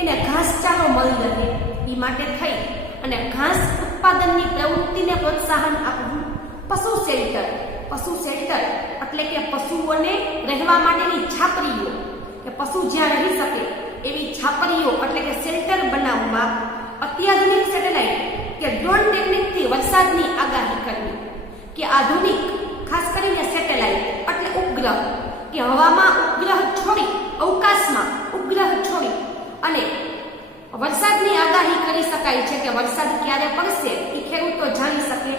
એને ઘાસચારો મળી રહે એ માટે થઈ અને ઘાસ ઉત્પાદનની પ્રવૃત્તિને પ્રોત્સાહન આપવું. પશુ શેલ્ટર એટલે કે પશુઓને રહેવા માટેની છાપરીઓ, કે પશુ જ્યાં રહી શકે એવી છાપરીઓ એટલે કે શેલ્ટર બનાવવા. અત્યાધુનિક સેટેલાઇટ કે ડ્રોન ટેકનિકથી વરસાદની આગાહી કરવી, કે આધુનિક ખાસ કરીને સેટેલાઇટ એટલે ઉપગ્રહ, કે હવામાં ઉપગ્રહ છોડી અવકાશમાં ઉપગ્રહ છોડી અને વરસાદની આગાહી કરી શકાય છે, કે વરસાદ ક્યારે પડશે એ ખેડૂતો જાણી શકે.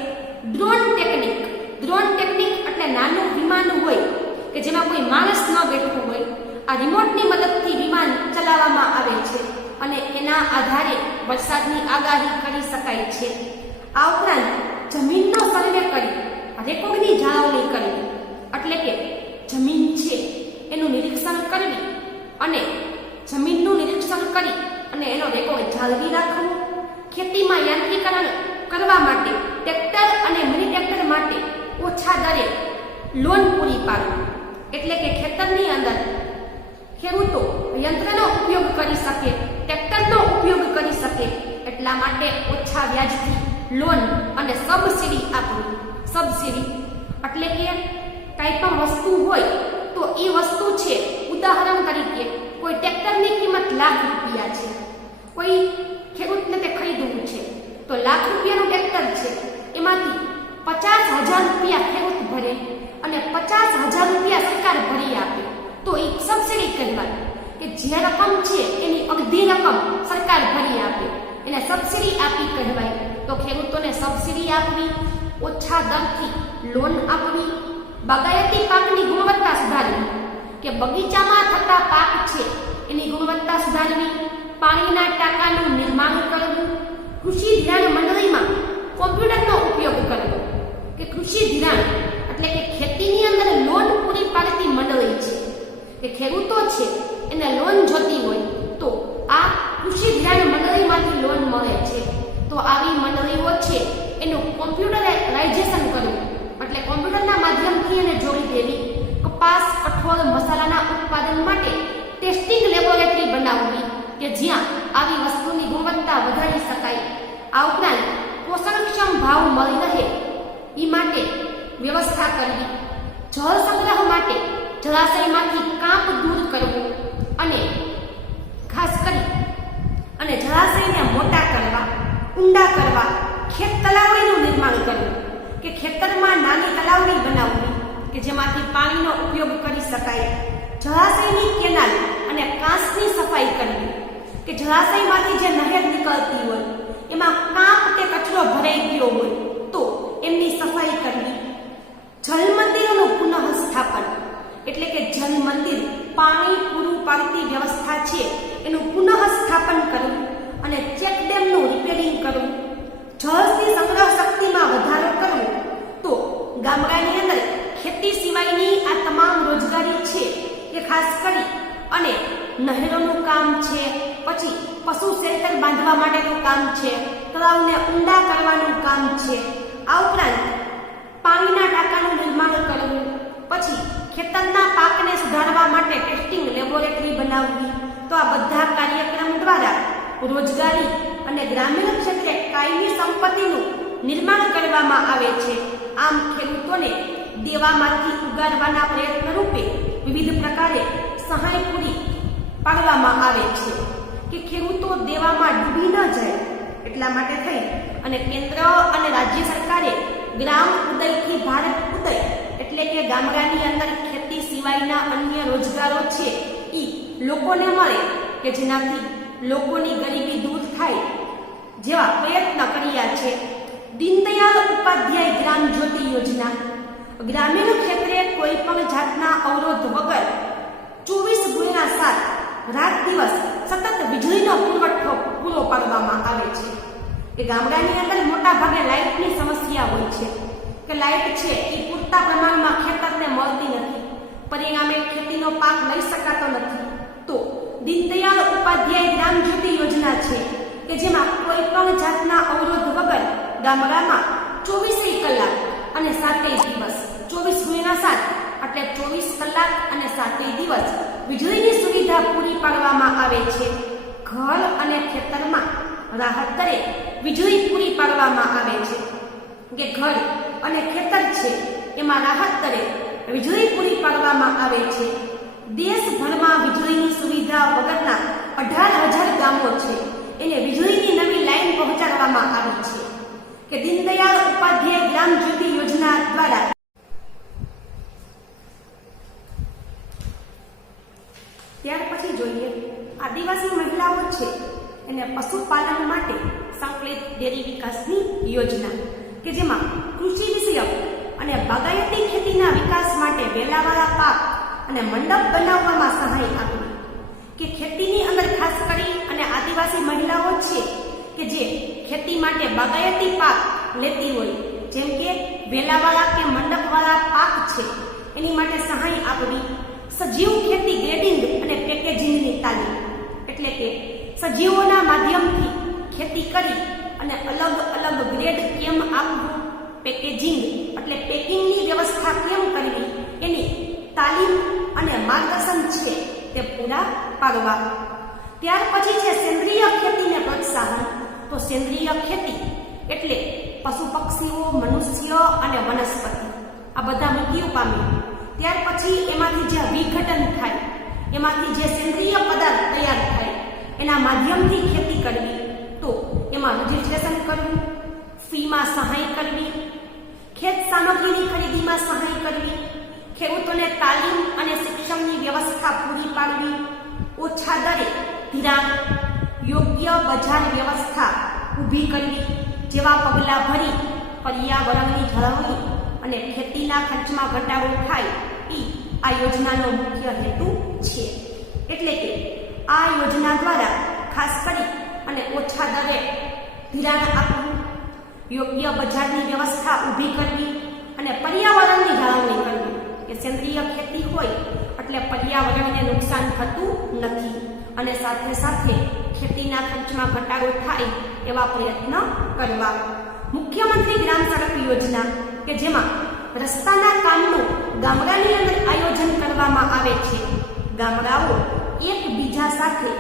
ડ્રોન ટેકનિક એટલે નાનું વિમાન હોય કે જેમાં કોઈ માણસ ન બેઠું હોય, આ રિમોટની મદદથી વિમાન ચલાવવામાં આવે છે અને એના આધારે વરસાદની આગાહી કરી શકાય છે. આ ઉપરાંત જમીનનો સર્વે કરી રેકોર્ડની જાળવણી કરવી, એટલે કે જમીન છે એનું નિરીક્ષણ કરવી અને જમીનનું નિરીક્ષણ કરી અને એનો રેકોર્ડ જાળવી રાખવો. ખેતીમાં યાંત્રિકરણ કરવા માટે ટ્રેક્ટર અને મિની ટ્રેક્ટર માટે ઓછા દરે લોન પૂરી પાડવી, એટલે કે ખેતરની અંદર ખેડૂતો યંત્રનો ઉપયોગ કરી શકે, ટ્રેક્ટરનો ઉપયોગ કરી શકે એટલા માટે ઓછા વ્યાજથી લોન અને સબસિડી આપવી. સબસિડી એટલે કે કંઈ પણ વસ્તુ હોય તો એ વસ્તુ છે, ઉદાહરણ તરીકે કોઈ ટ્રેક્ટરની કિંમત ₹1,00,000 છે, કોઈ ખેડૂતને તે ખરીદવું છે તો ₹1,00,000નું ટ્રેક્ટર છે, એમાંથી ₹50,000 ખેડૂત ભરે અને ₹50,000 સરકાર ભરી આપે તો એ સબસિડી કહેવાય. કે જે રકમ છે એની અડધી રકમ સરકાર ભરી આપે એને સબસિડી આપી કહેવાય. તો ખેડૂતોને સબસિડી આપવી, ઓછા દરથી લોન આપવી. બાગાયતી પાકની ગુણવત્તા સુધારવી, કે બગીચામાં થતા પાક છે એની ગુણવત્તા સુધારવી. પાણીના ટાંકાનું નિર્માણ કરવું. કૃષિ ધિરાણ મંડળીમાં કોમ્પ્યુટરનો ઉપયોગ કરવો, કે કૃષિ ધિરાણ એટલે કે ખેતીની અંદર લોન પૂરી પાડતી મંડળી છે, કે ખેડૂતો છે એને લોન જોતી હોય તો આ કૃષિ ધિરાણ મંડળીમાંથી લોન મળે છે. તો આવી મંડળીઓ છે એનું કોમ્પ્યુટરાઇઝેશન કરવું, એટલે કોમ્પ્યુટરના માધ્યમથી એને જોડી દેવી. કપાસ, કઠોળ, મસાલાના ઉત્પાદન માટે ટેસ્ટિંગ લેબોરેટરી બનાવવી, કે જ્યાં આવી વસ્તુની ગુણવત્તા વધારી શકાય. આ ઉપરાંત પોષણક્ષમ ભાવ મળી રહે એ માટે વ્યવસ્થા કરવી. જળ સંગ્રહ માટે જળાશયમાંથી કાંપ દૂર કરવું અને ખાસ કરી અને જળાશયને મોટા કરવા, ઊંડા કરવા. ખેત તલાવડીનું નિર્માણ કરવું, કે ખેતરમાં નાની તલાવડી બનાવવી કે જેમાંથી પાણીનો ઉપયોગ કરી શકાય. જળાશયની કેનાલ અને કાંસની સફાઈ કરવી, કે જળાશયમાંથી જે નહેર નીકળતી હોય એમાં કાંપ કે કચરો ભરાઈ ગયો હોય તો એમની સફાઈ કરવી. જલ મંદિરોનું પુનઃસ્થાપન, એટલે કે જલ મંદિર પાણી પૂરું પાડતી વ્યવસ્થા છે એનું પુનઃસ્થાપન કરવું અને ચેકડેમનું રિપેરિંગ કરવું. જળની સંગ્રહ શક્તિમાં વધારો કરવો. તો ગામડાની અંદર ખેતી સિવાયની આ તમામ રોજગારી છે એ ખાસ કરી અને નહેરોનું કામ છે, પછી પશુ શેલ્ટર બાંધવા માટેનું કામ છે, તળાવને ઊંડા કરવાનું કામ છે. આ ઉપરાંત પાણીના ટાંકાનું નિર્માણ કરવું, પછી ખેતરના પાકને સુધારવા માટે ટેસ્ટિંગ લેબોરેટરી બનાવવી. તો આ બધા કાર્યક્રમ દ્વારા રોજગારી અને ગ્રામીણ ક્ષેત્રે કાયમી સંપત્તિનું નિર્માણ કરવામાં આવે છે. આમ ખેડૂતોને દેવામાંથી ઉગાડવાના પ્રયત્ન રૂપે વિવિધ પ્રકારે સહાય પૂરી પાડવામાં આવે છે, કે ખેડૂતો દેવામાં ડૂબી ન જાય એટલા માટે થઈ અને કેન્દ્ર અને રાજ્ય સરકારે ગ્રામ ઉદયથી ભારત ઉદય એટલે કે ગામડાની અંદર ખેતી સિવાયના અન્ય રોજગારો છે એ લોકોને મળે, કે જેનાથી લોકોની ગરીબી દૂર થાય જેવા પ્રયત્ન કર્યા છે. દીનદયાળ ઉપાધ્યાય ગ્રામ જ્યોતિ યોજના ગ્રામીણ ક્ષેત્રે કોઈ પણ જાતના અવરોધ વગર 24/7 રાત દિવસ સતત વીજળીનો પુરવઠો પૂરો પાડવામાં આવે છે. કે ગામડાની અંદર મોટા ભાગે લાઇટની સમસ્યા હોય છે, કે લાઇટ છે એ પૂરતા પ્રમાણમાં ખેતરને મળતી નથી, પરિણામે ખેતીનો પાક લઈ શકાતો નથી. તો દીનદયાળ ઉપાધ્યાય ગ્રામ જ્યોતિ યોજના છે કે જેમાં કોઈ પણ જાતના અવરોધ વગર ગામડામાં 24 કલાક અને 7 દિવસ 24x7 એટલે 24 કલાક અને 7 દિવસ વીજળીની સુવિધા પૂરી પાડવામાં આવે છે. ઘર અને ખેતરમાં રાહત દરે વીજળી પૂરી પાડવામાં આવે છે કે ઘર અને ખેતર છે એમાં રાહત દરે વીજળી પૂરી પાડવામાં આવે છે. દેશભરમાં વીજળીની સુવિધા વગરના 18,000 ગામો છે એને વીજળીની નવી લાઈન પહોંચાડવામાં આવી છે કે દીનદયાળ ઉપાધ્યાય ગ્રામ જ્યોતિ યોજના દ્વારા. ત્યાર પછી જોઈએ આદિવાસી મહિલાઓ છે એને પશુપાલન માટે સંકલિત ડેરી વિકાસની યોજના કે જેમાં કૃષિ વિષયક અને બાગાયતી ખેતીના વિકાસ માટે વેલાવાળા પાક અને મંડપ બનાવવામાં સહાય આપવી કે ખેતીની અંદર ખાસ કરી અને આદિવાસી મહિલાઓ છે કે જે ખેતી માટે બાગાયતી પાક લેતી હોય જેમ કે વેલાવાળા કે મંડપવાળા પાક છે એની માટે સહાય આપવી. સજીવ ખેતી ગ્રેડિંગ અને પેકેજિંગની તાલીમ એટલે કે સજીવોના માધ્યમથી ખેતી કરી અને અલગ અલગ ગ્રેડ કેમ આપવું, પેકેજિંગ એટલે પેકિંગની વ્યવસ્થા કેમ કરવી એની તાલીમ અને માર્ગદર્શન છે તે પૂરા પાડવા. ત્યાર પછી છે સેન્દ્રિય ખેતીને પ્રોત્સાહન. તો સેન્દ્રિય ખેતી એટલે પશુ પક્ષીઓ, મનુષ્ય અને વનસ્પતિ આ બધા મૃત્યુ પામે ત્યાર પછી એમાંથી જે વિઘટન થાય એમાંથી જે સેન્દ્રિય પદાર્થ તૈયાર થાય એના માધ્યમથી ખેતી કરવી. તો એમાં રજીસ્ટ્રેશન કરવું, ફીમાં સહાય કરવી, ખેત સામગ્રીની ખરીદીમાં સહાય કરવી, ખેડૂતોને તાલીમ અને શિક્ષણની વ્યવસ્થા પૂરી પાડવી, ઓછા દરે ધિરાણ, યોગ્ય બજાર વ્યવસ્થા ઊભી કરવી જેવા પગલાં ભરી પર્યાવરણની જાળવણી અને ખેતીના ખર્ચમાં ઘટાડો થાય એ આ યોજનાનો મુખ્ય હેતુ છે. એટલે કે આ યોજના દ્વારા ખાસ કરી અને ઓછા દરે ધિરાણ આપવું, યોગ્ય બજારની વ્યવસ્થા ઊભી કરવી અને પર્યાવરણની જાળવણી કરવી કે સેન્દ્રિય ખેતી હોય એટલે પર્યાવરણને નુકસાન થતું નથી અને સાથે સાથે ખેતીના ખર્ચમાં ઘટાડો થાય એવા પ્રયત્ન કરવા. મુખ્યમંત્રી ગ્રામ સડક યોજના કે જેમાં રસ્તાના કામનું ગામડાની અંદર આયોજન કરવામાં આવે છે. ગામડાઓ એકબીજા સાથે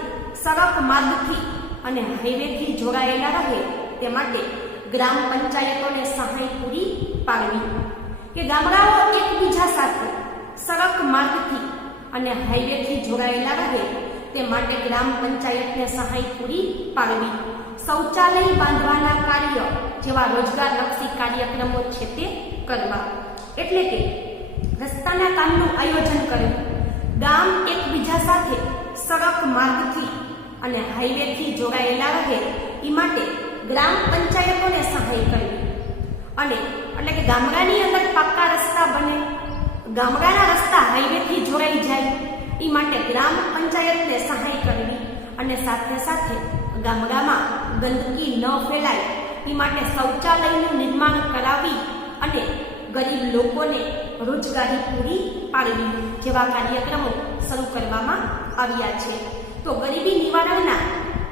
સડક માર્ગથી અને હાઈવેથી જોડાયેલા રહે તે માટે ગ્રામ પંચાયતોને સહાય પૂરી પાડવી કે ગામડાઓ એકબીજા સાથે સડક માર્ગથી અને હાઈવેથી જોડાયેલા રહે તે માટે ગ્રામ પંચાયતને સહાય પૂરી પાડવી. શૌચાલય બાંધવાના કાર્ય જેવા રોજગારલક્ષી કાર્યક્રમો છે તે કરવા. એટલે કે રસ્તાના કામનું આયોજન કરવું, ગામ એકબીજા સાથે સડક માર્ગથી અને હાઈવેથી જોડાયેલા રહે એ માટે ગ્રામ પંચાયતોને સહાય કરવી. અને એટલે કે ગામડાની અંદર પાક્કા રસ્તા બને, ગામડાના રસ્તા હાઈવેથી જોડાઈ જાય એ માટે ગ્રામ પંચાયતને સહાય કરવી અને સાથે સાથે ગામડામાં ગંદકી ન ફેલાય એ માટે શૌચાલયનું નિર્માણ કરાવી અને ગરીબ લોકોને રોજગારી પૂરી પાડવી જેવા કાર્યક્રમો શરૂ કરવામાં આવ્યા છે. તો ગરીબી નિવારણના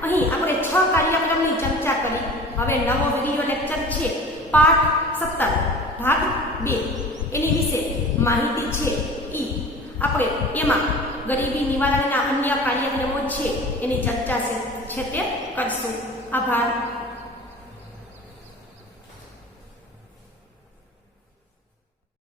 અહીં આપણે 6 કાર્યક્રમની ચર્ચા કરી. હવે નવો વિડીયો લેક્ચર છે પાઠ 17 ભાગ 2 એની વિશે માહિતી છે એ આપણે એમાં ગરીબી નિવારણના અન્ય કાર્યક્રમો છે એની ચર્ચા છે તે કરશું. આભાર.